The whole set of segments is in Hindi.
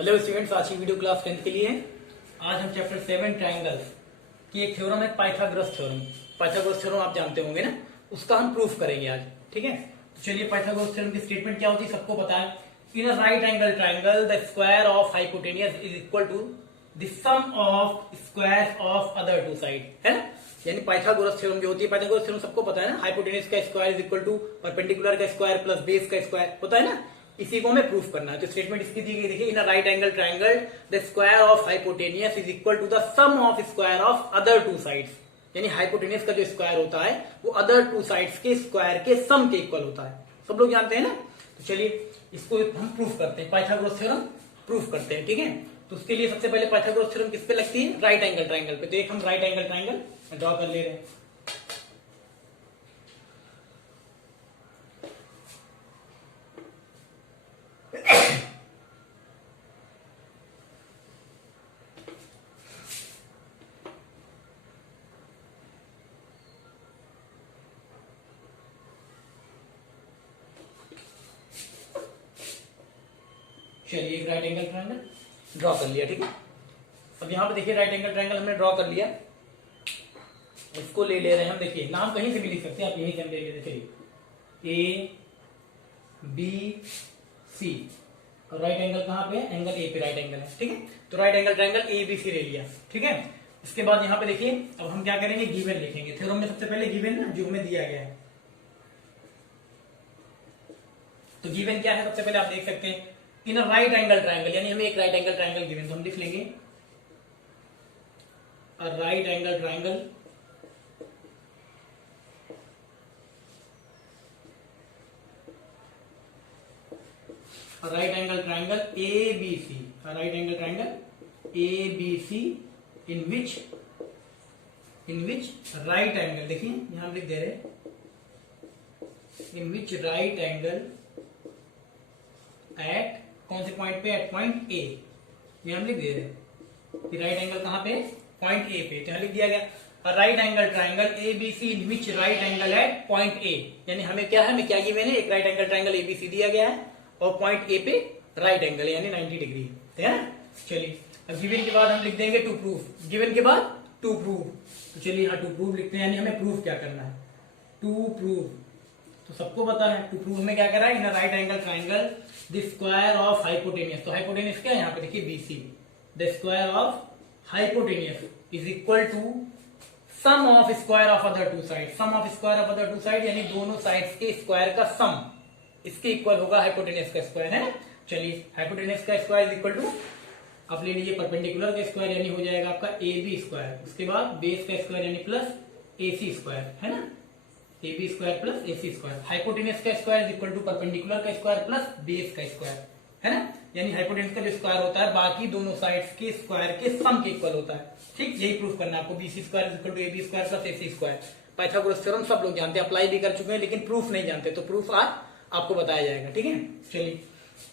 हेलो स्टूडेंट्स, आज की वीडियो क्लास 10th के लिए है। आज हम चैप्टर 7 ट्रायंगल्स की एक थ्योरम है पाइथागोरस थ्योरम। पाइथागोरस थ्योरम आप जानते होंगे ना, उसका हम प्रूफ करेंगे आज। ठीक है, तो चलिए पाइथागोरस थ्योरम की स्टेटमेंट क्या होती है सबको पता है। In a right angle triangle the square of hypotenuse is equal to the sum of squares of other two side, है ना। यानी पाइथागोरस थ्योरम जो होती है, पाइथागोरस थ्योरम सबको पता है ना, हाइपोटेनियस का square is equal to perpendicular का स्क्वायर प्लस बेस का स्क्वायर, पता है ना। इसी को हमें प्रूफ करना है। तो स्टेटमेंट इसकी दी गई, देखिए, in a right angle triangle the square of hypotenuse is equal to the sum of square of other two sides. यानी हाइपोटेनियस का जो स्क्वायर होता है वो अदर टू साइड्स के स्क्वायर के सम के इक्वल होता है, सब लोग जानते हैं ना। तो चलिए इसको हम प्रूफ करते हैं, पाइथागोरस थ्योरम प्रूफ करते हैं। ठीक है, तो उसके लिए सबसे पहले पाइथागोरस थ्योरम किस पे लगती है, राइट एंगल ट्रायंगल पे। तो एक हम राइट एंगल ट्रायंगल ड्रॉ कर ले रहे हैं। चलिए एक राइट एंगल ट्रायंगल ड्रॉ कर लिया। ठीक है, अब यहां पे देखिए राइट एंगल ट्रायंगल हमने ड्रॉ कर लिया। इसको ले ले रहे हैं हम, देखिए नाम कहीं से भी लिख सकते हैं आप, यहीं से हम ले लेते। चलिए ए बी सी, और राइट एंगल कहां पे है, एंगल ए पे राइट एंगल है। ठीक है, तो right angle triangle A B C ले लिया। ठीक है, इसके बाद यहां पे देखिए अब हम क्या करेंगे, गिवन लिखेंगे। थ्योरम में सबसे पहले गिवन ना जो हमें दिया गया है, तो गिवन क्या है सबसे पहले आप देख सकते हैं, इन अ राइट एंगल ट्रायंगल, यानी हमें एक राइट एंगल ट्रायंगल गिवन, तो हम लिख लेंगे a right angle triangle right angle triangle A B C, right angle triangle A B C in which right angle, देखिए यहां हम लिख दे रहे in which right angle at कौन से पॉइंट पे, एट पॉइंट ए, ये हम लिख दे रहे राइट एंगल कहां पे, पॉइंट ए पे। तो यहां लिख दिया गया right angle triangle A B C in which right angle at point A. यानी हमें क्या है, हमें क्या गिवन है, एक right angle triangle A B C दिया गया है और पॉइंट ए पे राइट एंगल यानी 90 डिग्री है ना। चलिए अब गिवन के बाद हम लिख देंगे टू प्रूफ, गिवन के बाद टू प्रूफ। तो चलिए यहाँ टू प्रूफ लिखते हैं, यानी हमें प्रूफ क्या करना है, टू प्रूफ। तो सबको पता है टू प्रूफ में क्या करा है, in right angle triangle the square of hypotenuse. तो हाइपोटेनियस क्या है यहाँ पे देखिए BC, the square of hypotenuse is equal to sum of square of other two side. Sum of square of other two side यानी दोनों साइड्स के स्क्वायर का सम, इसके इक्वल होगा हाइपोटेनियस का स्क्वायर, है ना। चलिए हाइपोटेनियस का स्क्वायर इज इक्वल टू, आप ले लीजिए परपेंडिकुलर का स्क्वायर यानी हो जाएगा आपका ए बी स्क्वायर, उसके बाद बेस का स्क्वायर यानी प्लस ए सी स्क्वायर, है ना, A B square plus A C square. Hypotenuse का square is equal to perpendicular का स्क्वायर प्लस बेस का स्क्वायर, है ना। यानी हाइपोटेनियस का जो स्क्वायर होता है बाकी दोनों साइड्स के स्क्वायर के सम के इक्वल होता है। ठीक, यही प्रूफ करना है आपको, B C square is equal to A B square plus A C square. Pythagoras theorem सब लोग जानते हैं, अप्लाई भी कर चुके हैं, लेकिन प्रूफ नहीं जानते, तो प्रूफ आज आपको बताया जाएगा। ठीक है, चलिए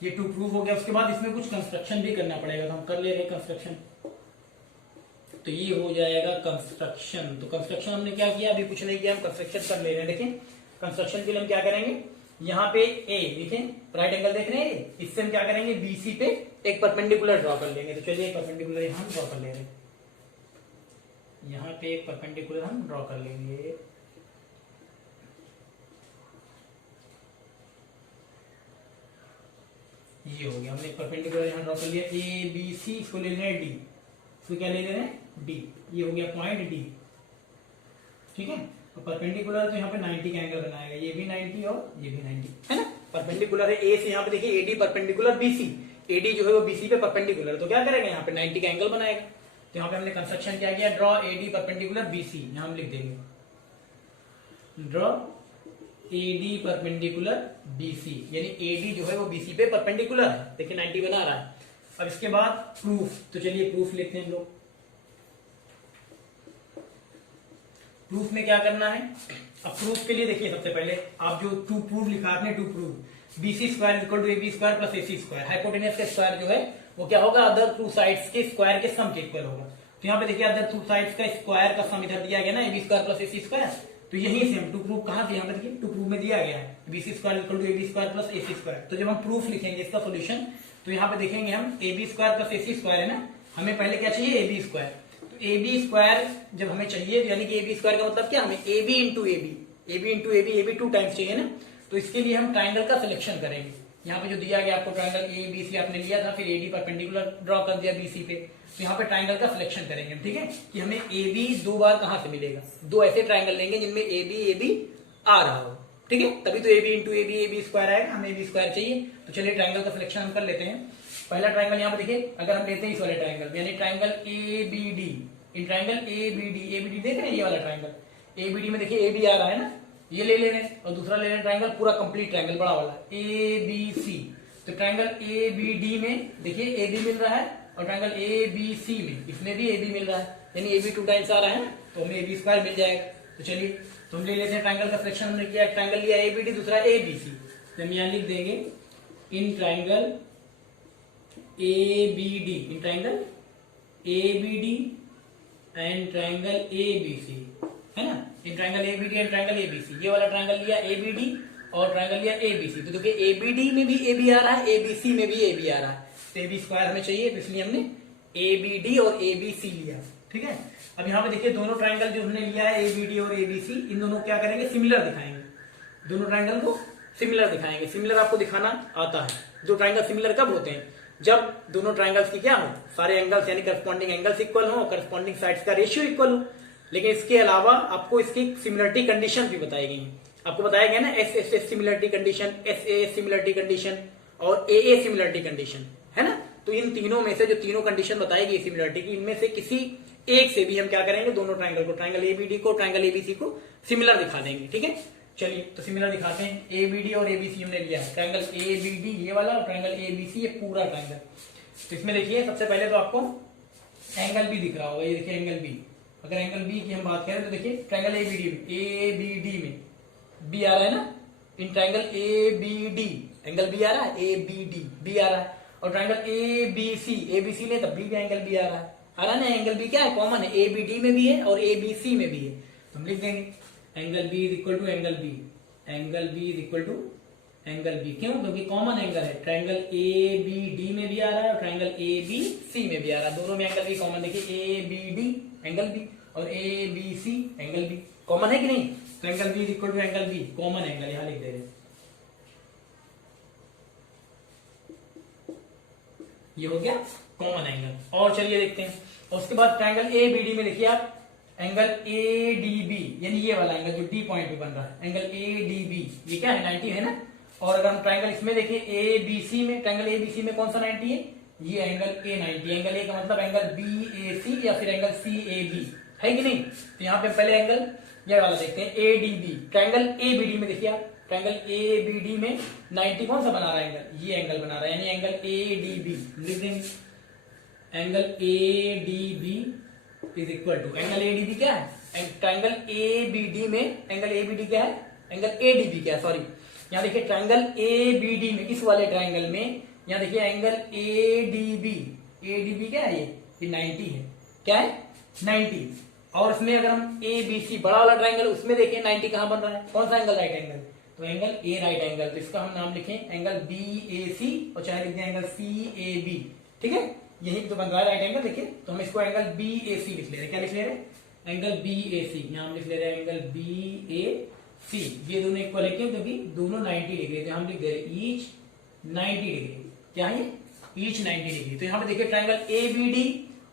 ये टू प्रूफ हो गया। उसके बाद इसमें कुछ कंस्ट्रक्शन भी करना पड़ेगा, तो हम कर ले रहे हैं कंस्ट्रक्शन। तो ये हो जाएगा कंस्ट्रक्शन। तो कंस्ट्रक्शन हमने क्या किया, अभी कुछ नहीं किया, हम कंस्ट्रक्शन कर ले रहे हैं। देखिए कंस्ट्रक्शन के लिए हम क्या करेंगे, यहाँ पे ए देखें राइट एंगल देख रहे हैं, इससे हम क्या करेंगे, बीसी पे एक परपेंडिकुलर ड्रॉ कर लेंगे। तो चलिए एक परपेंडिकुलर यहाँ ड्रॉ कर ले रहे हैं, यहाँ पे एक परपेंडिकुलर हम ड्रॉ कर लेंगे। ये हो गया, हमने परपेंडिकुलर यहाँ ड्रॉ कर लिया, ए बी सी, इसको ले लेना है डी, इसको क्या ले लेना है डी, ये हो गया पॉइंट डी। ठीक है, तो परपेंडिकुलर तो यहाँ पे 90 का एंगल बनाएगा, ये भी 90 और ये भी 90, है ना। परपेंडिकुलर है ए से, यहाँ पे देखिए एडी परपेंडिकुलर बीसी, एडी जो है वो बीसी पे परपेंडिकुलर, तो क्या करेगा यहाँ पे 90 का एंगल बनाएगा। तो यहाँ पे हमने कंस्ट्रक्शन क्या किया, ड्रॉ एडी परपेंडिकुलर बीसी, यहाँ हम लिख देंगे ड्रॉ एडी परपेंडिकुलर बीसी, यानी एडी जो है वो बीसी पे परपेंडिकुलर है, देखिए 90 बना रहा है। अब इसके बाद प्रूफ, तो चलिए प्रूफ लिखते हैं हम लोग। प्रूफ में क्या करना है, अब प्रूफ के लिए देखिए सबसे पहले आप जो टू प्रूफ लिखा आपने, to proof BC square equal to A B square plus A C square. Hypotenuse का स्क्वायर जो है वो क्या होगा, अदर टू साइड्स के स्क्वायर के सम के इक्वल होगा। तो यहाँ पे देखिए अदर टू साइड्स का स्क्वायर का सम इधर दिया गया ना, A B square plus A C square, तो यहीं से हम टू प्रूफ कहां से, यहाँ पे देखिए टू प्रूफ में दिया गया है B C square equal to A B square plus A C square. तो जब हम प्रूफ लिखेंगे इसका सोल्यूशन, तो यहाँ पे देखेंगे हम A B square plus A C square है ना, हमें पहले क्या चाहिए ए बी स्क्वायर। तो ए बी स्क्वायर जब हमें चाहिए तो यानी कि ए बी स्क्वायर का मतलब क्या, हमें A B into A B 2 times चाहिए ना। तो इसके लिए हम ट्राइंगल का सिलेक्शन करेंगे। यहाँ पे जो दिया गया आपको ट्राइंगल ए बी सी आपने लिया था, फिर ए डी परपेंडिकुलर ड्रॉ कर दिया बी सी पे, तो यहाँ पे ट्राइंगल का सिलेक्शन करेंगे हम, ठीक है, कि हमें ए बी 2 बार कहां से मिलेगा, 2 ऐसे ट्राइंगल लेंगे जिनमें ए बी आ रहा हो, ठीक है, तभी तो A B into A B square आएगा, हमें ए बी स्क्वायर चाहिए। तो चलिए ट्राइंगल का सिलेक्शन हम कर लेते हैं। पहला ट्राइंगल यहाँ पे देखिए, अगर हम लेते हैं इस वाले ट्राइंगल यानी ट्राइंगल ए बी डी, इन ट्राइंगल ए बी डी देख रहे हैं ये वाला ट्राइंगल ए बी डी में देखिए ए बी आ रहा है ना, ये ले रहे हैं, और दूसरा ले रहे हैं ट्राइंगल पूरा कंप्लीट ट्राइंगल बड़ा वाला ए बी सी। तो ट्राइंगल ए बी डी में देखिए ए बी मिल रहा है, और ट्राइंगल ए बी सी में इसमें भी ए बी मिल रहा है, यानी ए बी 2 टाइम्स आ रहा है ना, तो हमें ए बी स्क्वायर मिल जाएगा। तो चलिए तो हम ले लेते हैं ट्राइंगल का सिलेक्शन हमने किया, ट्राइंगल लिया ए बी डी, दूसरा ए बी सी, तो हम यहाँ लिख देंगे इन ट्राइंगल ए बी डी, इन triangle A B D and triangle A B C, है ना, इन triangle A B D and triangle A B C. ये वाला ट्राइंगल लिया ए बी डी और ट्राइंगल लिया ए बी सी, तो देखिए ए बी डी में भी ए बी आ रहा है, ए बी सी में भी ए बी आ रहा है, तो ए बी स्क्वायर हमें चाहिए, तो इसलिए हमने ए बी डी और ए बी सी लिया, ठीक है। अब यहाँ पे देखिए दोनों ट्राइंगल जो हमने लिया है ए बी डी और ए बी सी, इन दोनों क्या करेंगे, सिमिलर दिखाएंगे, दोनों ट्राइंगल को सिमिलर दिखाएंगे। सिमिलर आपको दिखाना आता है, दो ट्राइंगल सिमिलर कब होते हैं, जब दोनों ट्राइंगल्स की क्या हो, सारे एंगल्स यानी करस्पॉन्डिंग एंगल्स इक्वल हो, करस्पॉन्डिंग साइड्स का रेशियो इक्वल हो। लेकिन इसके अलावा आपको इसकी सिमिलरिटी कंडीशन भी बताई गई है, आपको बताया गया ना S S S similarity condition, S A similarity condition और ए सिमिलरिटी कंडीशन, है ना। तो इन तीनों में से जो तीनों कंडीशन बताई गई सिमिलरिटी की, इनमें से किसी एक से भी हम क्या करेंगे, दोनों ट्राइंगल को, ट्राइंगल ए बी डी को, ट्राइंगल ए बी सी को सिमिलर दिखा देंगे, ठीक है। चलिए तो सिमिलर दिखाते हैं, ए बी डी और ए बी सी हमने लिया है, ट्राइंगल ए बी डी ये वाला और ट्राइंगल ए बी सी ये पूरा ट्राइंगल। तो इसमें देखिए सबसे पहले तो आपको एंगल बी दिख रहा होगा, ये देखिए एंगल बी। अगर एंगल बी की हम बात करें तो देखिए ट्राइंगल ए बी डी में बी आ रहा है ना, इन triangle A B D angle B आ रहा है, ए बी डी बी आ रहा है, और ट्राइंगल ए बी सी ले तब भी एंगल बी आ रहा है ना। एंगल बी क्या है, कॉमन है, ए बी डी में भी है और ए बी सी में भी है, तो हम लिख देंगे angle B is equal to angle B, angle B is equal to angle B, क्यों, क्योंकि कॉमन एंगल है, ट्राइंगल ए बी डी में भी आ रहा है और ट्राइंगल ए बी सी में भी आ रहा है, दोनों में एंगल बी कॉमन, देखिए A B D angle B और A B C angle B common है कि नहीं, तो angle B is equal to angle B, common angle यहां लिख दे रहे, ये हो गया कॉमन एंगल। और चलिए देखते हैं, और उसके बाद ट्राइंगल ए बी डी में देखिए आप एंगल ए डी बी, यानी ये वाला एंगल जो डी पॉइंट पे बन रहा है, एंगल ए डी बी ये क्या है, 90 है ना। और अगर हम ट्राइंगल इसमें देखिए ए बी सी में, ट्राइंगल ए बी सी में कौन सा 90 है, ये एंगल ए 90, एंगल ए का मतलब एंगल बी ए सी या फिर एंगल सी ए बी, है कि नहीं। तो यहाँ पे पहले एंगल ये वाला देखते हैं A D B, triangle A B D में देखिए आप, ट्राइंगल ए बी डी में 90 कौन सा बना रहा है एंगल, ये एंगल बना रहा है, यानी एंगल ए डी बी लिख देंगे, angle A D B is equal to, angle A D B क्या है, ट्राइंगल ए बी डी में एंगल ए बी डी क्या है, एंगल ए डी बी क्या है, सॉरी यहाँ देखिए ट्राइंगल ए बी डी में, इस वाले ट्राइंगल में यहाँ देखिए एंगल ए डी बी क्या है, ये 90 है, क्या है 90। और इसमें अगर हम ए बी सी बड़ा वाला ट्राइंगल, उसमें देखिए 90 कहां बन रहा है, कौन सा एंगल, राइट एंगल, तो एंगल ए राइट एंगल, तो इसका हम नाम लिखें एंगल बी ए सी और चाहे लिख दें एंगल सी ए बी, ठीक है, यही तो बन रहा है राइट एंगल। देखिए तो हम इसको एंगल बी ए सी लिख ले रहे, क्या लिख ले रहे, एंगल बी ए सी, यहाँ हम लिख ले रहे हैं एंगल बी ए सी, ये दोनों इक्वल है क्यों, क्योंकि दोनों 90 डिग्री, तो हम लिख दे रहे ईच 90 डिग्री, क्या है ईच 90 डिग्री। तो यहाँ पे देखिए ट्राइंगल ए बी डी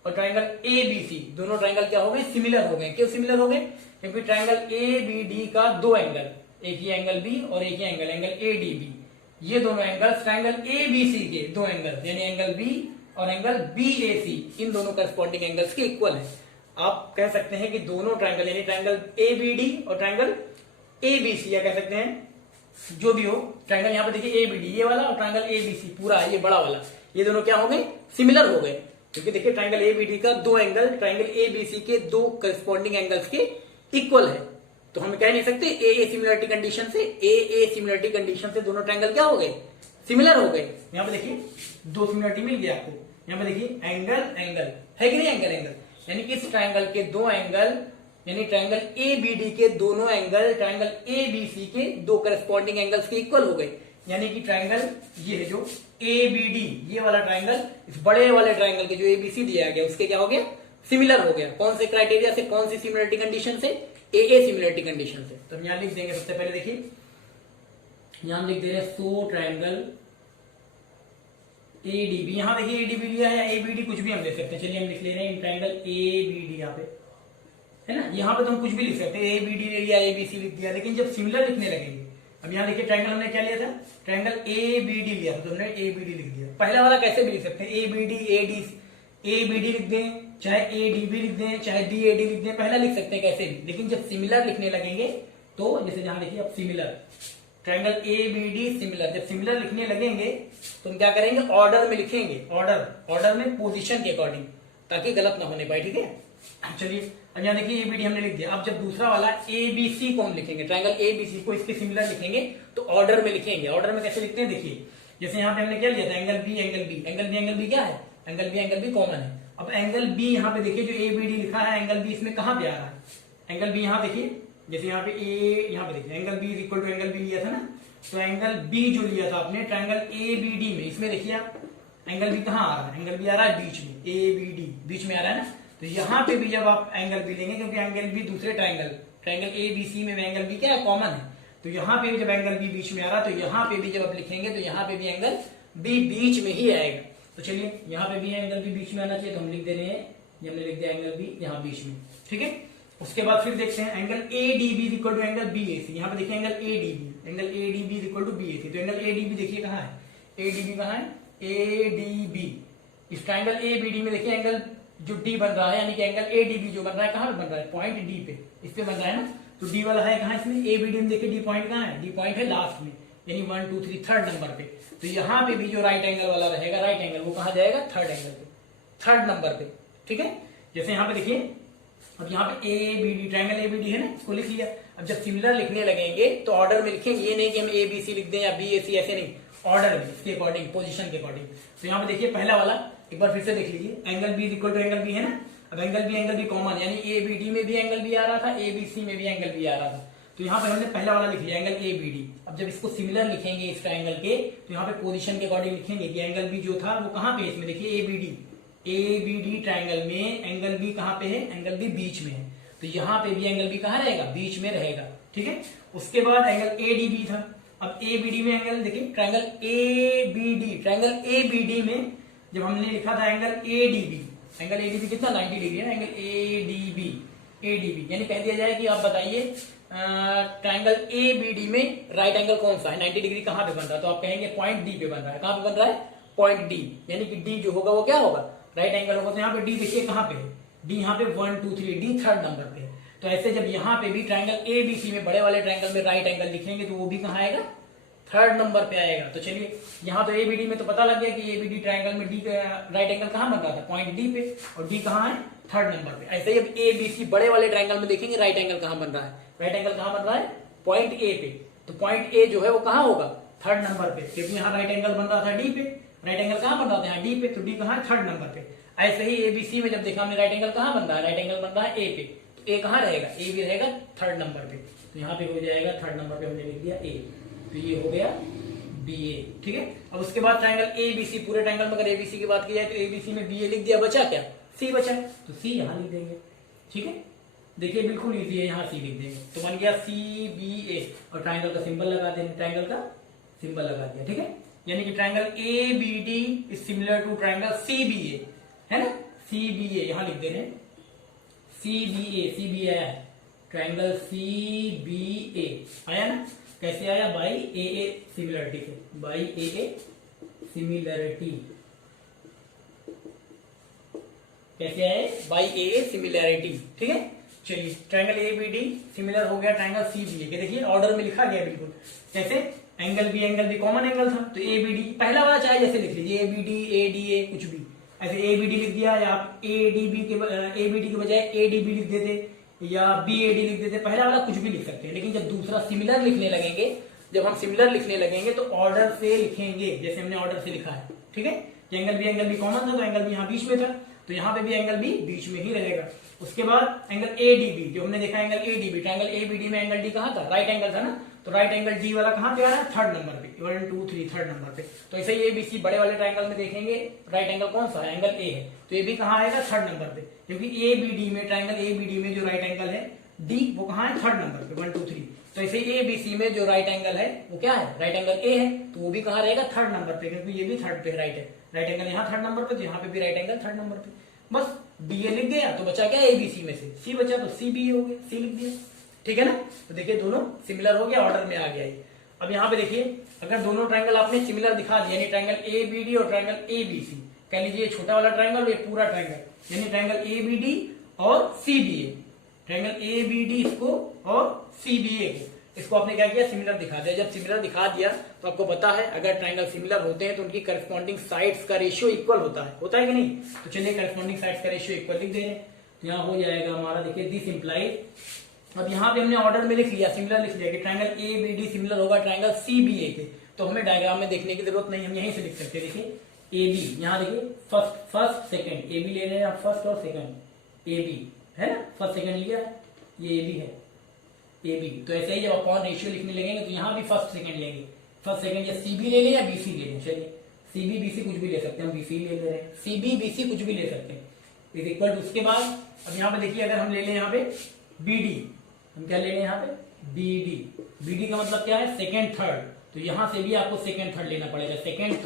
और ट्राइंगल ए बी सी दोनों ट्राइंगल क्या हो गए, सिमिलर हो गए। क्यों सिमिलर हो गए, क्योंकि ट्राइंगल ए बी डी का दो एंगल, एक ही एंगल बी और एक ही एंगल ए डी बी, ये दोनों angle triangle A B C के दो एंगल यानी एंगल बी और एंगल बी ए सी, इन दोनों करस्पॉन्डिंग एंगल्स के इक्वल है। आप कह सकते हैं कि दोनों ट्राइंगल यानी ट्राइंगल ए बी डी और ट्राइंगल ए बी सी, या कह सकते हैं जो भी हो ट्राइंगल, यहाँ पे देखिए ए बी डी ये वाला और ट्राइंगल ए बी सी पूरा ये बड़ा वाला, ये दोनों क्या हो गए, सिमिलर हो गए, क्योंकि देखिए ट्राइंगल ए बी डी का दो angle triangle A B C के दो करस्पॉन्डिंग एंगल्स के इक्वल है। तो हम कह नहीं सकते ए सिमिलरिटी कंडीशन से, ए सिमिलरिटी कंडीशन से दोनों ट्राइंगल क्या हो गए, सिमिलर हो गए। यहाँ पे देखिए दो सिमिलरिटी मिल गया आपको, यहाँ पे देखिए एंगल एंगल है कि नहीं, एंगल एंगल यानी इस ट्राइंगल के दो एंगल यानी ट्राइंगल ए बी डी के दोनों angle triangle A B C के दो करस्पॉन्डिंग एंगल्स के इक्वल हो गए। यानी कि ट्राइंगल ये है जो एबीडी, ये वाला ट्राइंगल इस बड़े वाले ट्राइंगल के जो एबीसी दिया गया उसके क्या हो गया, सिमिलर हो गया। कौन से क्राइटेरिया से, कौन सी सिमिलरिटी कंडीशन से, ए सिमिलरिटी कंडीशन से। तो हम यहां लिख देंगे, सबसे पहले देखिए यहां लिख दे रहे हैं सो ट्राइंगल एडीबी। यहां देखिए एडीबी लिया है, एबीडी कुछ भी हम लिख सकते हैं। चलिए हम लिख ले रहे हैं ट्राइंगल एबीडी यहाँ पे, है ना। यहाँ पे तो हम कुछ भी लिख सकते हैं, एबीडी ले लिया, एबीसी लिख दिया। लेकिन जब सिमिलर लिखने लगेंगे, अब यहाँ देखिए ट्राइंगल हमने क्या लिया था, ट्राइंगल एबीडी लिया था, तो हमने एबीडी लिख दिया। पहला वाला कैसे भी लिख सकते हैं, एबीडी एडी, एबीडी लिख दें, चाहे एडीबी लिख दें, चाहे बीएडी लिख दें, पहला लिख सकते हैं कैसे भी। लेकिन जब सिमिलर लिखने लगेंगे तो जैसे जहां देखिए अब सिमिलर, ट्राइंगल एबीडी सिमिलर, जब सिमिलर लिखने लगेंगे तो हम क्या करेंगे, ऑर्डर में लिखेंगे, ऑर्डर में पोजीशन के अकॉर्डिंग, ताकि गलत ना होने पाए, ठीक है। चलिए अब यहाँ देखिए एबीडी हमने लिख दिया। अब जब दूसरा वाला एबीसी को हम लिखेंगे, ट्राइंगल एबीसी को इसके सिमिलर लिखेंगे तो ऑर्डर में लिखेंगे। ऑर्डर में कैसे लिखते हैं देखिए, जैसे यहाँ पे हमने क्या लिया था, angle B angle B, angle B angle B क्या है, एंगल बी कॉमन है। अब एंगल बी यहाँ पे देखिए जो एबीडी लिखा है, एंगल बी इसमें कहां पे आ रहा है, एंगल बी यहाँ देखिए, जैसे यहाँ पे ए, यहाँ पे देखिए angle B is equal to angle B लिया था ना, तो एंगल बी जो लिया था आपने ट्राइंगल एबीडी में, इसमें देखिए आप एंगल बी कहाँ आ रहा है, एंगल बी आ रहा है बीच में, एबीडी बीच में आ रहा है ना। तो यहाँ पे भी जब आप एंगल बी लेंगे, क्योंकि एंगल बी दूसरे ट्राइंगल एबीसी में एंगल बी क्या है, कॉमन है, तो यहाँ पे भी जब एंगल बी बीच में आ रहा है तो यहाँ पे भी जब आप लिखेंगे तो यहाँ पे भी एंगल बी बीच में ही आएगा। तो चलिए यहाँ पे भी एंगल बी बीच में आना चाहिए, तो हम लिख दे रहे हैं, ये हमने लिख दिया एंगल बी यहाँ बीच में, ठीक है। उसके बाद फिर देखते हैं angle ADB equal to angle BAC. यहाँ पे देखिए angle ADB equal to BAC, तो एंगल एडीबी देखिए कहाँ है, एडीबी कहाँ है, एडीबी इस ट्राइंगल एबीडी में देखिए एंगल जो डी बन रहा है, यानी कि एंगल एडीबी जो बन रहा है कहाँ पे बन रहा है, पॉइंट डी पे, इस पे बन रहा है ना। तो डी वाला है कहाँ इसमें, एबीडी में देखिए डी पॉइंट कहाँ है, डी पॉइंट है लास्ट में, यानी 1 2 3 थर्ड नंबर पे। तो यहाँ पे भी जो राइट एंगल वाला रहेगा, राइट एंगल वो कहाँ जाएगा, थर्ड एंगल पे, थर्ड नंबर पे, ठीक है। जैसे यहाँ पे देखिए, अब यहाँ पे एबीडी, ट्राइंगल एबीडी है ना, इसको लिख लिया। अब जब सिमिलर लिखने लगेंगे तो ऑर्डर में लिखेंगे, ये नहीं कि हम एबीसी लिख दें या बीएसी, ऐसे नहीं, ऑर्डर में, इसके अकॉर्डिंग, पोजीशन के अकॉर्डिंग। तो यहाँ पे देखिए पहला वाला एक बार फिर से देख लीजिए, angle B equal to angle B है ना। अब एंगल बी कॉमन, यानी एबीडी में भी एंगल बी आ रहा था, एबीसी में भी एंगल बी आ रहा था, तो यहाँ पे हमने पहला वाला लिख लिया एंगल एबीडी। अब जब इसको सिमिलर लिखेंगे इस ट्राइंगल के, तो यहाँ पे पोजीशन के अकॉर्डिंग लिखेंगे कि एंगल बी जो था वो कहाँ पे, इसमें देखिए एबीडी ट्राइंगल में एंगल बी कहाँ पे है, एंगल बी बीच में है, तो यहाँ पे भी एंगल बी कहाँ रहेगा, बीच में रहेगा, ठीक है। उसके बाद एंगल एडीबी था। अब एबीडी में एंगल देखिए, ट्राइंगल एबीडी में जब हमने लिखा था एंगल एडीबी कितना 90 डिग्री है ना, एंगल एडीबी यानी कह दिया जाए कि आप बताइए ट्राइंगल एबीडी में राइट एंगल कौन सा है, 90 डिग्री कहाँ पे बन रहा है, तो आप कहेंगे पॉइंट डी पे बन रहा है। कहाँ पे बन रहा है, पॉइंट डी, यानी कि डी जो होगा वो क्या होगा, राइट एंगल होगा। तो यहाँ पे डी देखिए कहाँ पे है, डी यहाँ पे 1 2 3, डी थर्ड नंबर पे है। तो ऐसे जब यहाँ पे भी ट्राइंगल एबीसी में बड़े वाले ट्राइंगल में राइट एंगल लिखेंगे तो वो भी कहाँ आएगा, थर्ड नंबर पे आएगा। तो चलिए यहाँ तो एबीडी में तो पता लग गया कि एबीडी ट्राइंगल में डी का राइट एंगल कहाँ बन रहा था, पॉइंट डी पे, और डी कहाँ है, थर्ड नंबर पे। ऐसे ही अब एबीसी बड़े वाले ट्राइंगल में देखेंगे राइट एंगल कहाँ बन रहा है, राइट एंगल कहाँ बन रहा है, पॉइंट ए पे। तो पॉइंट ए जो है वो कहाँ होगा, थर्ड नंबर पे, क्योंकि यहाँ राइट एंगल बन रहा था डी पे, राइट एंगल कहाँ बन रहा था, यहाँ डी पे, तो डी कहाँ है, थर्ड नंबर पे। ऐसे ही एबीसी में जब देखा हमने राइट एंगल कहाँ बन रहा है, राइट एंगल बन रहा है ए पे, तो ए कहाँ रहेगा, ए भी रहेगा थर्ड नंबर पे, तो यहाँ पे हो जाएगा थर्ड नंबर पे हमने लिख दिया ए, तो ये हो गया बी ए, ठीक है। अब उसके बाद ट्राइंगल एबीसी, पूरे ट्राइंगल में अगर एबीसी की बात की जाए तो एबीसी में बी ए लिख दिया, बचा क्या, सी बचा, तो सी यहाँ लिख देंगे, ठीक है। देखिए बिल्कुल इजी है, यहाँ सी लिख देंगे, तो बन गया सी बी ए, और ट्राइंगल का सिंबल लगा देंगे, ट्राइंगल का सिंबल लगा दिया, ठीक है। यानी कि triangle A B D is similar to triangle C B A, है ना, सी बी ए यहाँ लिख दे रहे हैं, सी बी ए आया, ट्राइंगल सी बी ए आया ना, कैसे आया, बाई ए ए सिमिलरिटी से, बाई ए ए सिमिलरिटी, कैसे आए, बाई ए ए सिमिलरिटी, ठीक है। चलिए triangle A B D similar हो गया ट्राइंगल सी बी ए, देखिए ऑर्डर में लिखा गया बिल्कुल, कैसे, एंगल बी कॉमन एंगल था, तो ए बी डी पहला वाला चाहे जैसे लिख लीजिए, A B D A D A कुछ भी, ऐसे ए बी डी लिख दिया, या आप ए बी डी के बजाय ए डी बी लिख देते, या बी ए डी लिख देते, पहला वाला कुछ भी लिख सकते हैं। लेकिन जब दूसरा सिमिलर लिखने लगेंगे, जब हम सिमिलर लिखने लगेंगे तो ऑर्डर से लिखेंगे, जैसे हमने ऑर्डर से लिखा है, ठीक है। एंगल बी कॉमन था तो एंगल बी यहाँ बीच में था, तो यहाँ पे भी एंगल बी बीच में ही रहेगा। उसके बाद एंगल एडीबी, जो हमने देखा एंगल एडीबी, ट्रायंगल एबीडी में एंगल डी कहाँ था, राइट एंगल था ना, तो राइट एंगल डी वाला कहाँ पे आ रहा है, थर्ड नंबर पे, 1 2 3 थर्ड नंबर पे। तो ऐसे ही एबीसी बड़े वाले ट्रायंगल में देखेंगे राइट एंगल कौन सा है, एंगल ए है, तो ये भी कहाँ आएगा, थर्ड नंबर पे, क्योंकि एबीडी में, ट्रायंगल एबीडी में जो राइट एंगल है डी वो कहाँ है, थर्ड नंबर पे, 1 2 3। तो ऐसे एबीसी में जो राइट एंगल है वो क्या है, राइट एंगल ए है, तो वो भी कहाँ रहेगा, थर्ड नंबर पे, क्योंकि ये भी थर्ड पे राइट है, राइट एंगल यहाँ थर्ड नंबर पे, तो यहाँ पे भी राइट एंगल थर्ड नंबर पे। बस डीए लिख गया तो बचा क्या, एबीसी में से सी बचा, तो सी बी हो गया, सी लिख दिया, ठीक है ना। तो देखिए दोनों सिमिलर हो गया, ऑर्डर में आ गया ये। अब यहाँ पे देखिए अगर दोनों ट्रायंगल आपने सिमिलर दिखा दिया, यानी ट्रायंगल एबीडी और ट्रायंगल एबीसी, कह लीजिए छोटा वाला ट्रायंगल और ये पूरा ट्रायंगल, यानी ट्रायंगल एबीडी और सीबीए, ट्रायंगल एबीडी इसको और सीबीए को, इसको आपने क्या किया, सिमिलर दिखा दिया। जब सिमिलर दिखा दिया तो आपको पता है अगर ट्रायंगल सिमिलर होते हैं तो उनकी करस्पॉन्डिंग साइड्स का रेशियो इक्वल होता है कि नहीं। तो चलिए करस्पॉन्डिंग साइड्स का रेशियो इक्वल लिख दे रहे हैं, तो यहाँ हो जाएगा हमारा, देखिए दिस इंप्लाइज, अब यहाँ पे हमने ऑर्डर में लिख लिया, सिमिलर लिख लिया कि ट्रायंगल एबीडी सिमिलर होगा ट्रायंगल सीबीए के, तो हमें डायग्राम में देखने की जरूरत नहीं, हम यहीं से लिख सकते हैं। देखिए एबी, यहाँ देखिए फर्स्ट सेकंड, एबी ले रहे हैं आप, फर्स्ट और सेकंड, एबी है ना, फर्स्ट सेकंड लिया है, ये एबी है, एबी। तो ऐसे ही जब अपॉन रेशियो लिखने लगेंगे तो यहाँ भी फर्स्ट सेकंड लेंगे, फर्स्ट सेकंड या सीबी ले लें या बीसी ले लें, चलिए सीबी बीसी कुछ भी ले सकते हैं, हम बीसी ले रहे हैं, सीबी बीसी कुछ भी ले सकते हैं, इज इक्वल टू, उसके बाद अब यहाँ पे देखिए अगर हम ले लें यहाँ पे बीडी, हम क्या ले लें यहाँ पे, बीडी, बीडी का मतलब क्या है, सेकंड थर्ड, तो यहाँ से भी आपको सेकंड थर्ड लेना पड़ेगा, सेकंड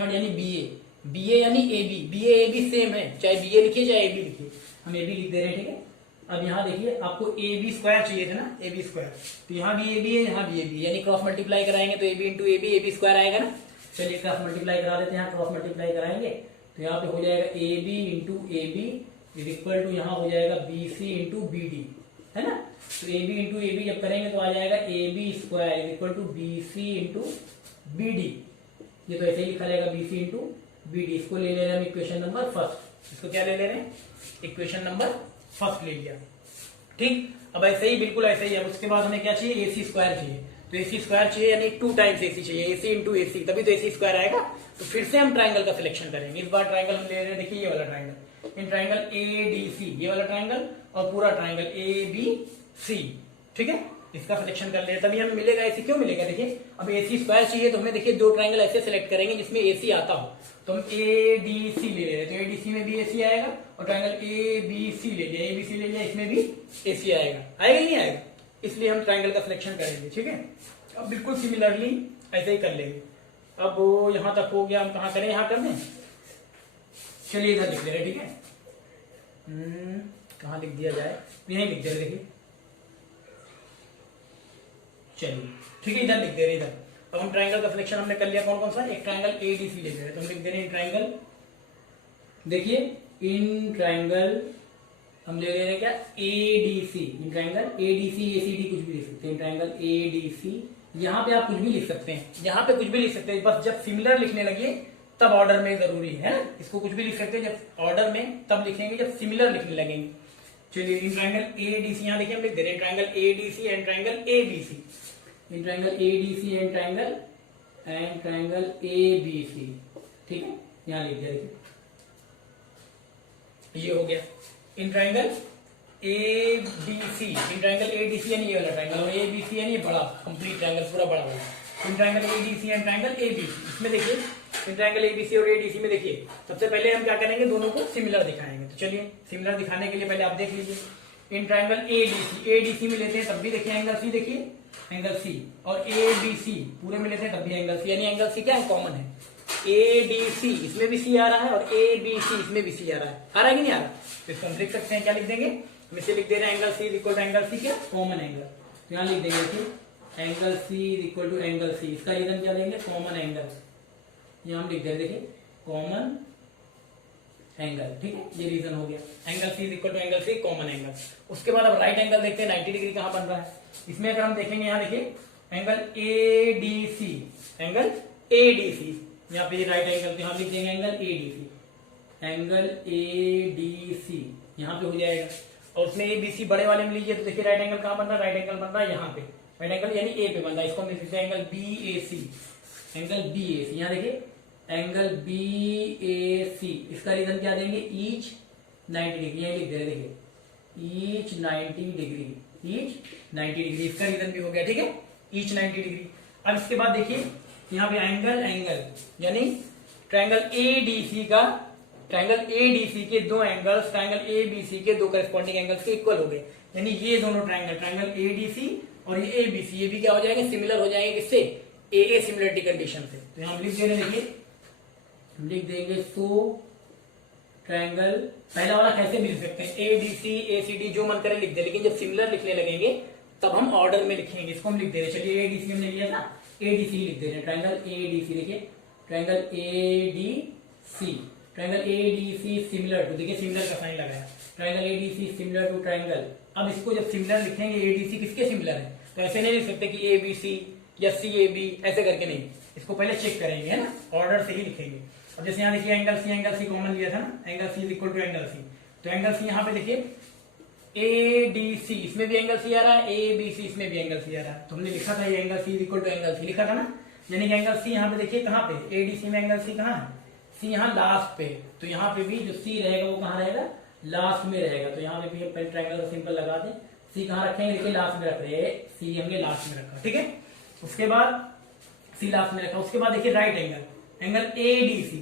थर्ड यानी बीए, बीए यानी एबी, बीए एबी सेम है, चाहे बीए लिखिए चाहे एबी लिखिए, हम एबी लिख दे रहे हैं, ठीक है। अब यहाँ देखिए आपको ए बी स्क्वायर चाहिए था ना, ए बी स्क्वायर, तो यहाँ भी ए बी है, यहाँ भी ए बी, यानी क्रॉस मल्टीप्लाई कराएंगे तो A B into A B square आएगा ना। चलिए क्रॉस मल्टीप्लाई करा देते हैं, क्रॉस मल्टीप्लाई कराएंगे तो यहाँ पे हो जाएगा A B into A B is equal to, यहाँ हो जाएगा B C into B D, है ना। तो A B into A B जब करेंगे तो आ जाएगा A B square is equal to B C into B D, ये तो ऐसे ही लिखा जाएगा B C into B D. इसको ले ले रहे हैं हम इक्वेशन नंबर फर्स्ट, इसको क्या ले ले रहे हैं, इक्वेशन नंबर फर्स्ट ले लिया, ठीक। अब ऐसे ही बिल्कुल ऐसे ही, अब उसके बाद हमें क्या चाहिए, एसी स्क्वायर चाहिए, तो एसी स्क्वायर चाहिए यानी 2 टाइम्स एसी चाहिए, एसी इंटू एसी, तभी तो एसी स्क्वायर आएगा। तो फिर से हम ट्रायंगल का सिलेक्शन करेंगे, इस बार ट्रायंगल हम ले रहे हैं, देखिए ये वाला ट्रायंगल, इन ट्रायंगल एडीसी, ये वाला ट्रायंगल और पूरा ट्रायंगल ए बी सी, ठीक है, इसका सिलेक्शन कर ले, तभी हमें मिलेगा एसी। क्यों मिलेगा, देखिए अब एसी स्क्वायर चाहिए तो हमें देखिए 2 ट्रायंगल ऐसे सिलेक्ट करेंगे जिसमें एसी आता हो, तो हम एडीसी ले रहे हैं, तो एडीसी में भी एसी आएगा, और ट्रायंगल एबीसी ले लिया, एबीसी ले लिया, इसमें भी एसी आएगा, आएगा नहीं आएगा, इसलिए हम ट्रायंगल का सिलेक्शन करेंगे, ठीक है। अब बिल्कुल सिमिलरली ऐसे ही कर लेंगे। अब यहां तक हो गया, हम कहां करें, यहां कर दें, चलिए इधर लिख दे रहे, ठीक है, कहां लिख दिया जाए, यहीं लिख दे रहे, देखिए चलिए ठीक है, इधर लिख दे रहे इधर। अब हम ट्रायंगल का सिलेक्शन हमने कर लिया, कौन कौन सा, एक ट्रायंगल एडीसी ले रहे हैं, तो हम लिख दे रहे हैं ट्रायंगल, देखिए इन ट्रायंगल हम ले ले रहे हैं क्या, ADC, in triangle ADC ACD कुछ भी लिख सकते हैं, ट्रायंगल एडीसी, यहाँ पे आप कुछ भी लिख सकते हैं, यहाँ पे कुछ भी लिख सकते हैं, बस जब सिमिलर लिखने लगे तब ऑर्डर में जरूरी है, इसको कुछ भी लिख सकते हैं, जब ऑर्डर में तब लिखेंगे जब सिमिलर लिखने लगेंगे। चलिए इन ट्रायंगल एडीसी, यहाँ देखिए हम लिख दे रहे हैं triangle ADC and triangle ABC, in triangle ADC and triangle ABC, ठीक है, यहाँ लिख दिया, देखिए ये हो गया। In triangle ABC, in triangle ADC यानी ये वाला ट्रायंगल, और एबीसी यानी ये बड़ा कंप्लीट ट्रायंगल, पूरा बड़ा वाला, in triangle ADC and triangle ABC, इसमें देखिए इन ट्रायंगल एबीसी और एडीसी में देखिए सबसे पहले हम क्या करेंगे, दोनों को सिमिलर दिखाएंगे। तो चलिए सिमिलर दिखाने के लिए पहले आप देख लीजिए, इन ट्रायंगल एडीसी, एडीसी में लेते हैं तब भी देखिए एंगल सी, देखिए एंगल सी, और एबीसी पूरे में लेते हैं तब भी एंगल सी, यानी एंगल सी क्या है, कॉमन है, एडीसी इसमें भी सी आ रहा है और एबीसी इसमें भी सी आ रहा है कि नहीं आ रहा, तो इसको हम लिख सकते हैं, क्या लिख देंगे, हम इसे लिख दे रहे हैं angle C equal to angle C क्या, कॉमन एंगल, तो यहाँ लिख देंगे कि angle C equal to angle C, इसका रीजन क्या लेंगे, कॉमन एंगल, यहाँ हम लिख दे रहे, देखिए कॉमन एंगल, ठीक है, ये रीजन हो गया, angle C equal to angle C common angle. उसके बाद अब राइट एंगल देखते हैं 90 डिग्री कहां बन रहा है, इसमें अगर हम देखेंगे यहाँ देखिए एंगल एडीसी, एंगल एडीसी, यहाँ पे राइट एंगल, तो यहाँ लिख देंगे एंगल एडीसी, एंगल एडीसी यहाँ पे हो जाएगा, और उसमें एबीसी बड़े वाले में लीजिए तो देखिए राइट एंगल कहां बन रहा है, राइट एंगल बन रहा है यहाँ पे, राइट एंगल यानी ए पे बन रहा है, इसको हम लिख देते हैं एंगल बीएसी, एंगल बीएसी, यहाँ देखिए एंगल BAC, इसका रीजन क्या देंगे, ईच 90 डिग्री, यही लिख दे रहे, देखिए ईच 90 डिग्री, ईच 90 डिग्री, इसका रीजन भी हो गया, ठीक है, ईच 90 डिग्री। अब इसके बाद देखिए यहाँ पे एंगल यानी ट्रायंगल ADC का, ट्रायंगल ADC के दो एंगल्स ट्रायंगल ABC के दो करस्पॉन्डिंग एंगल्स के इक्वल हो गए, यानी ये दोनों ट्रायंगल ADC और ये ABC, ये भी क्या हो जाएंगे, सिमिलर हो जाएंगे, किससे, AA सिमिलरिटी कंडीशन से। तो यहाँ हम लिख दे रहे, देखिए हम लिख देंगे सो ट्रायंगल, पहला वाला कैसे भी लिख सकते हैं, ADC ACD जो मन करे लिख दे, लेकिन जब सिमिलर लिखने लगेंगे तब हम ऑर्डर में लिखेंगे, इसको हम लिख दे रहे, चलिए ADC हमने लिया था, ADC लिख दे रहे हैं, ट्रायंगल ADC, देखिए triangle ADC, triangle ADC similar to, देखिए सिमिलर का साइन लगाया, triangle ADC similar to triangle. अब इसको जब सिमिलर लिखेंगे ADC किसके सिमिलर है, तो ऐसे नहीं लिख सकते कि ABC या CAB ऐसे करके, नहीं, इसको पहले चेक करेंगे, है ना, ऑर्डर से ही लिखेंगे। अब जैसे यहाँ देखिए एंगल C कॉमन लिया था ना, angle C is equal to angle C, तो एंगल C यहाँ पे देखिए ADC, इसमें भी एंगल C आ रहा है, ABC इसमें भी एंगल C आ रहा है, तो हमने लिखा था ये angle C is equal to angle C लिखा था ना, यानी कि एंगल C यहाँ पे देखिए कहाँ पे, ADC में एंगल C कहाँ है, C यहाँ लास्ट पे, तो यहाँ पे भी जो C रहेगा वो कहाँ रहेगा, लास्ट में रहेगा, तो यहाँ पे भी पहले ट्रायंगल का सिंपल लगा दें, C कहाँ रखेंगे, देखिए लास्ट में रख रहे हैं, C हमने लास्ट में रखा, ठीक है, उसके बाद C लास्ट में रखा, उसके बाद देखिए right angle ADC,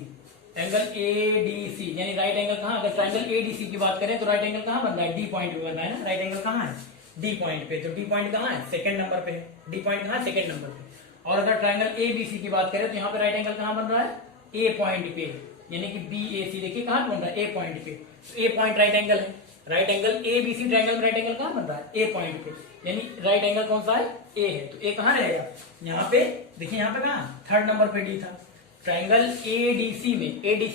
angle ADC यानी राइट एंगल कहाँ, अगर ट्रायंगल ADC की बात करें तो राइट एंगल कहाँ बन रहा है, D पॉइंट पे बन रहा है ना, राइट एंगल कहाँ है, D पॉइंट पे, तो D पॉइंट कहाँ है, सेकंड नंबर पे, D पॉइंट कहाँ है, सेकंड नंबर पे। और अगर ट्रायंगल ABC की बात करें तो यहाँ पे राइट एंगल कहाँ बन रहा है, A पॉइंट पे, यानी कि BAC, देखिए कहाँ बन रहा है, A पॉइंट पे, A पॉइंट राइट एंगल है, राइट एंगल ABC ट्रायंगल में राइट एंगल कहाँ बन रहा है, A पॉइंट पे, यानी राइट एंगल कौन सा है, A है, तो A कहाँ रहेगा, यहाँ पे देखिए, यहाँ पे कहाँ थर्ड नंबर पे D था, ट्रायंगल ADC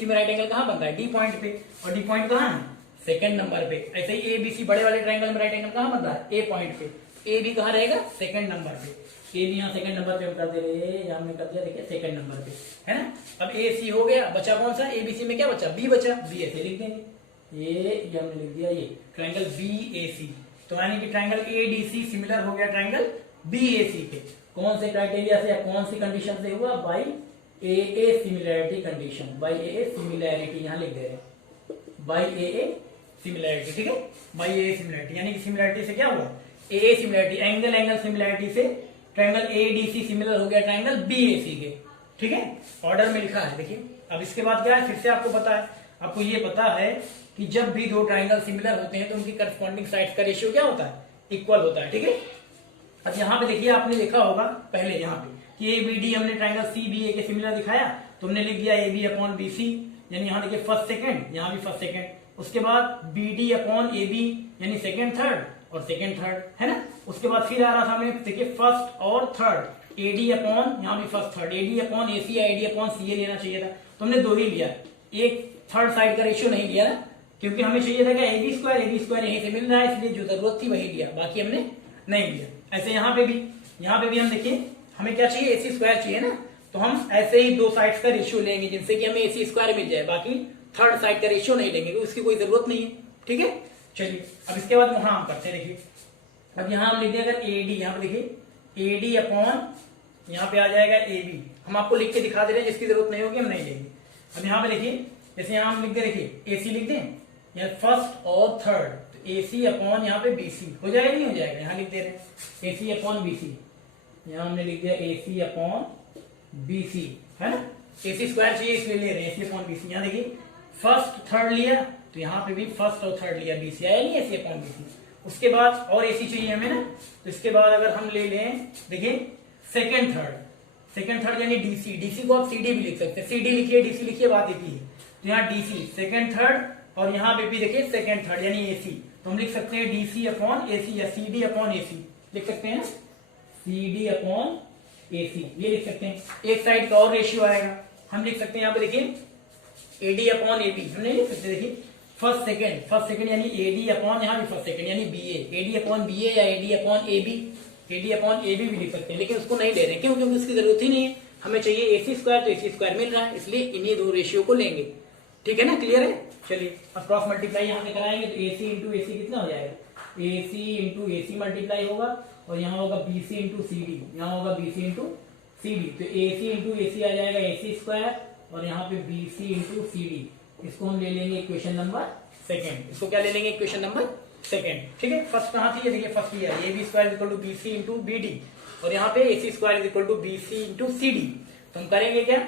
में राइट एंगल कहाँ बन रहा है, D पॉइंट पे, और D पॉइंट कहाँ है, सेकंड नंबर पे। ऐसे ही ABC बड़े वाले ट्रायंगल में राइट एंगल कहाँ बन रहा है, A पॉइंट पे, A भी कहाँ रहेगा, सेकंड नंबर पे, A भी यहाँ सेकंड नंबर पे हम कर दे रहे हैं, यहाँ हमने कर दिया, देखिए सेकंड नंबर पे, है ना। अब AC हो गया, बचा कौन सा, ABC में क्या बचा, B बचा, B ऐसे लिख देंगे, ये हमने लिख दिया, ये ट्रायंगल BAC, तो यानी कि ट्रायंगल ADC सिमिलर हो गया ट्रायंगल BAC के, कौन से क्राइटेरिया से या कौन सी कंडीशन से हुआ, by AA similarity condition, by AA similarity यहाँ लिख दे रहे हैं, बाई AA सिमिलैरिटी, ठीक है, बाई AA सिमिलैरिटी, यानी कि सिमिलैरिटी से क्या हुआ, AA सिमिलैरिटी, एंगल सिमिलैरिटी से ट्रायंगल ADC सिमिलर हो गया ट्रायंगल BAC के, ठीक है, ऑर्डर में लिखा है, देखिए। अब इसके बाद क्या है, फिर से आपको पता है, आपको ये पता है कि जब भी दो ट्रायंगल सिमिलर होते हैं तो उनकी करस्पॉन्डिंग साइड्स का रेशियो क्या होता है, इक्वल होता है, ठीक है। अब यहाँ पे देखिए, आपने देखा होगा पहले यहाँ पे कि ABD हमने ट्रायंगल CBA के सिमिलर दिखाया, तो हमने लिख दिया AB अपॉन BC, यानी यहाँ देखिए फर्स्ट सेकंड, यहाँ भी फर्स्ट सेकंड, उसके बाद BD अपॉन AB यानी सेकंड थर्ड और सेकंड थर्ड, है ना। उसके बाद फिर आ रहा था हमें, देखिए फर्स्ट और थर्ड, AD अपॉन, यहाँ भी first third, AD upon AC या AD अपॉन CA लेना चाहिए था, तो हमने दो ही लिया, एक थर्ड साइड का रेशियो नहीं लिया ना, क्योंकि हमें चाहिए था कि AB स्क्वायर यहीं से मिल रहा है, इसलिए जो जरूरत थी वही लिया, बाकी हमने नहीं लिया। ऐसे यहाँ पे भी हम देखिए, हमें क्या चाहिए, AC स्क्वायर चाहिए ना, तो हम ऐसे ही दो साइड्स का रेशियो लेंगे जिनसे कि हमें AC स्क्वायर मिल जाए, बाकी थर्ड साइड का रेशियो नहीं लेंगे, उसकी कोई जरूरत नहीं है, ठीक है। चलिए अब इसके बाद वहां हम करते हैं, देखिए अब यहाँ हम लिख दें, अगर AD, यहाँ पे देखिए AD अपॉन यहाँ पे आ जाएगा AB, हम आपको लिख के दिखा दे रहे हैं, जिसकी जरूरत नहीं होगी हम नहीं लेंगे। अब यहाँ पे देखिए, जैसे यहाँ हम लिख दे, देखिए AC लिख दें, यहाँ फर्स्ट और थर्ड, तो AC अपॉन यहाँ पे BC हो जाएगा, नहीं हो जाएगा, यहाँ लिख दे रहे हैं AC अपॉन BC, यहाँ हमने लिख दिया AC अपॉन BC, है ना, AC स्क्वायर चाहिए इसलिए ले रहे हैं AC अपॉन BC। यहाँ देखिए फर्स्ट थर्ड लिया, तो यहाँ पे भी फर्स्ट और थर्ड लिया, BC आया नहीं, AC अपॉन BC। उसके बाद और AC चाहिए हमें ना, तो इसके बाद अगर हम ले लें, देखिए सेकंड थर्ड यानी DC को आप CD भी लिख सकते हैं, CD लिखिए DC लिखिए, बात एक ही है, तो यहाँ DC सेकंड थर्ड, और यहाँ पे भी देखिए सेकंड थर्ड यानी AC, तो हम लिख सकते हैं DC अपॉन AC या CD अपॉन AC लिख सकते हैं, CD अपॉन AC ये लिख सकते हैं। एक साइड का और रेशियो आएगा, हम लिख सकते हैं यहाँ पे देखिए AD अपॉन AB, हम नहीं लिख सकते, देखिए फर्स्ट सेकंड यानी AD अपॉन, यहाँ भी फर्स्ट सेकंड यानी BA, AD अपॉन BA या AD अपॉन AB भी लिख सकते हैं, लेकिन उसको नहीं ले रहे, क्यों, क्योंकि उसकी जरूरत ही नहीं है, हमें चाहिए AC स्क्वायर, तो AC स्क्वायर मिल रहा है, इसलिए इन्हीं दो रेशियो को लेंगे, ठीक है ना, क्लियर है। चलिए अब क्रॉस मल्टीप्लाई यहाँ पे कराएंगे, तो AC इंटू AC कितना हो जाएगा, AC इंटू AC मल्टीप्लाई होगा, और यहाँ होगा BC इंटू CD, यहाँ होगा BC इंटू CD, तो AC इंटू AC आ जाएगा AC स्क्वायर, और यहाँ पे BC इंटू CD, इसको हम ले लेंगे इक्वेशन नंबर सेकेंड। इसको क्या ले लेंगे? Equation number second. ठीक है, फर्स्ट कहाँ थी? ये देखिए फर्स्ट ये है, AB square equal to BC into BD, और यहाँ पे AC square equal to BC into CD। तो हम करेंगे क्या?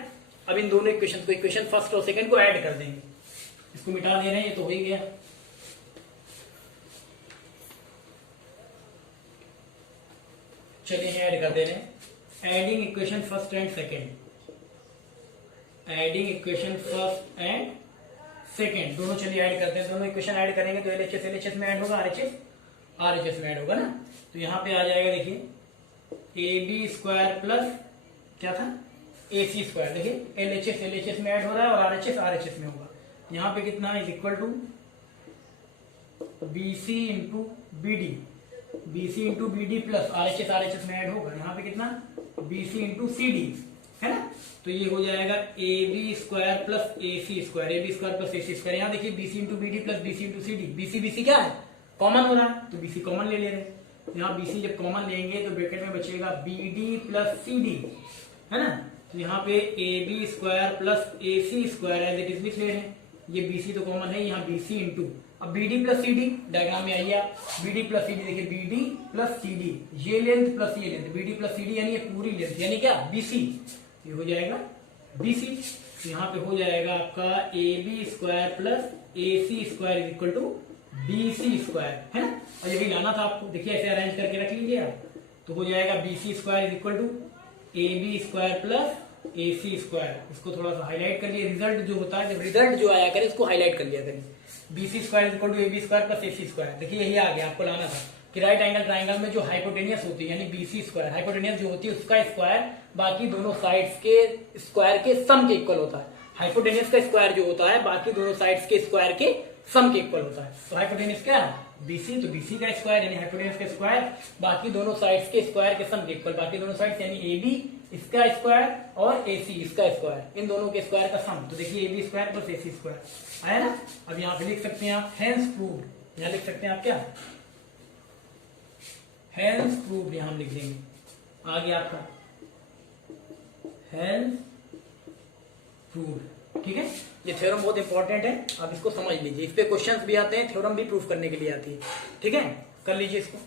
अब इन दोनों इक्वेशन को, इक्वेशन फर्स्ट और सेकेंड को ऐड कर देंगे। इसको मिटा दे रहे हैं, ये तो हो ही गया। चलिए ऐड कर दे रहे हैं। Adding equation first and second, adding equation first and second, दोनों चलिए ऐड करते हैं। दोनों इक्वेशन ऐड करेंगे तो LHS LHS में ऐड होगा, RHS में ऐड होगा ना। तो यहाँ पे आ जाएगा देखिए AB स्क्वायर प्लस क्या था? AC square. देखिए LHS LHS में ऐड हो रहा है और RHS में होगा। यहाँ पे कितना is equal to BC into BD, BC into BD plus RHS में ऐड होगा। यहाँ पे कितना? BC इंटू CD है ना। तो ये हो जाएगा AB square plus AC square, AB square plus AC square. यहाँ देखिए BC into BD plus BC into CD, BC क्या है? कॉमन हो रहा है, तो BC कॉमन ले रहे हैं। यहाँ BC जब कॉमन लेंगे तो ब्रैकेट में बचेगा BD प्लस CD है ना। तो यहाँ पे AB square plus AC square as it is लिख ले रहे हैं। ये BC तो कॉमन है, यहाँ BC इंटू, अब BD प्लस CD डायग्राम में आइए आप। BD प्लस CD देखिए, BD प्लस CD, ये लेंथ प्लस ये लेंथ, BD प्लस CD यानी ये पूरी लेंथ, यानी क्या? BC। ये हो जाएगा BC। तो यहाँ पे हो जाएगा आपका AB square plus AC square is equal to BC square है ना। और यही लाना था आपको, देखिए ऐसे अरेंज करके रख लीजिए आप। तो हो जाएगा BC square is equal to AB square plus AC square. इसको थोड़ा सा हाईलाइट कर लिए, रिजल्ट जो होता है, जब रिजल्ट जो आया करे इसको हाईलाइट कर लिया करें। BC square is equal to AB square plus AC square. देखिए यही आ गया, आपको लाना था कि राइट एंगल ट्राइंगल में जो हाइपोटेनियस होती है यानी BC स्क्वायर, हाइपोटेनियस जो होती है उसका स्क्वायर बाकी दोनों साइड्स के स्क्वायर के सम के इक्वल होता है। हाइपोटेनियस का स्क्वायर जो होता है बाकी दोनों साइड्स के स्क्वायर के सम के इक्वल होता है। तो हाइपोटेनियस क्या है? BC, तो BC का स्क्वायर यानी हाइपोटेनियस का स्क्वायर बाकी दोनों साइड्स के स्क्वायर के सम के इक्वल, बाकी दोनों साइड्स यानी AB इसका स्क्वायर और AC इसका स्क्वायर, इन दोनों के स्क्वायर का सम। तो देखिए AB square plus AC square आया ना। अब यहाँ पे लिख सकते हैं आप हेंस प्रूव्ड, यहाँ लिख सकते हैं आप क्या? हेंस प्रूव्ड, यहाँ हम लिख देंगे। आ गया आपका हेंस प्रूव्ड। ठीक है, ये थ्योरम बहुत इंपॉर्टेंट है, आप इसको समझ लीजिए। इस पे क्वेश्चंस भी आते हैं, थ्योरम भी प्रूफ करने के लिए आती है। ठीक है, कर लीजिए इसको।